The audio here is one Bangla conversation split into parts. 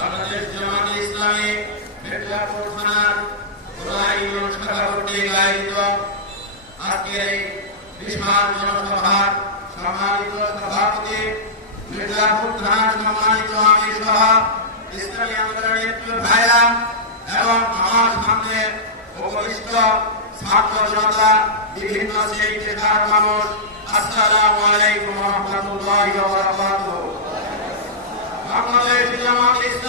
বাংলাদেশ জামাতে ইসলামী মেটলাপুর থানার খোলাইন শাখা কর্তৃক আয়োজিত আজকের এই বিশাল সভাপতি মেটলাপুর থানার সম্মানিত আমি সহ ইসলামী আন্দোলনের ভাইরা এবং আমার সামনে উপবিষ্ট ছাত্র জনতা, বিভিন্ন সেই পেশার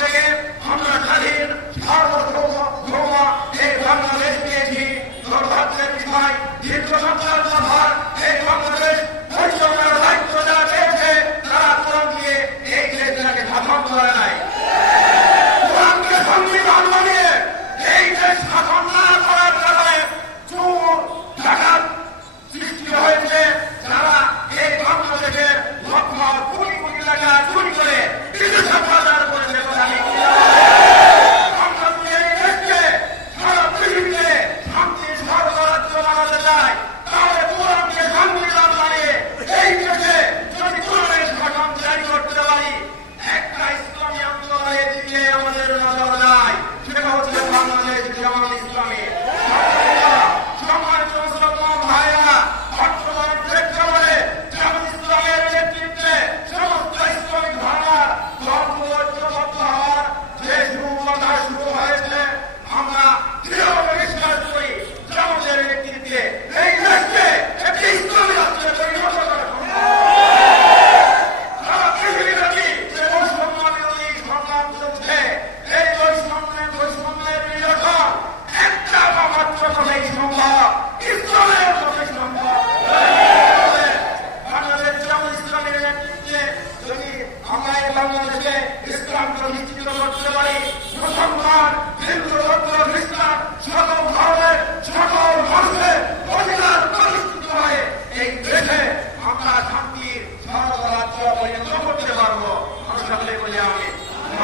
আমাদের হামলাকারীর ধর্ম করতে পারি। মুসলমান হিন্দু বৌদ্ধ খ্রিস্টান, সকল ধর্মের সকল মানুষের অধিকার প্রতিষ্ঠিত হয়ে। এই দেশে আমরা শান্তির সর্বরাজ্য পরিণত করতে পারব। আমি বলি আমি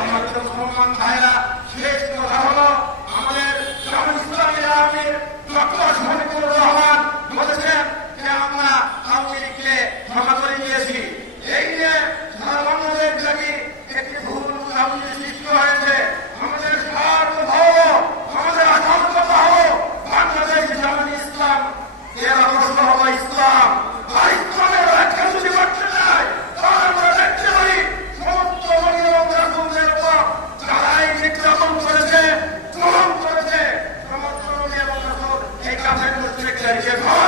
আমাদের মুসলমান ভাইরা শেষ কথা হলো আমাদের স্বামী terk etme.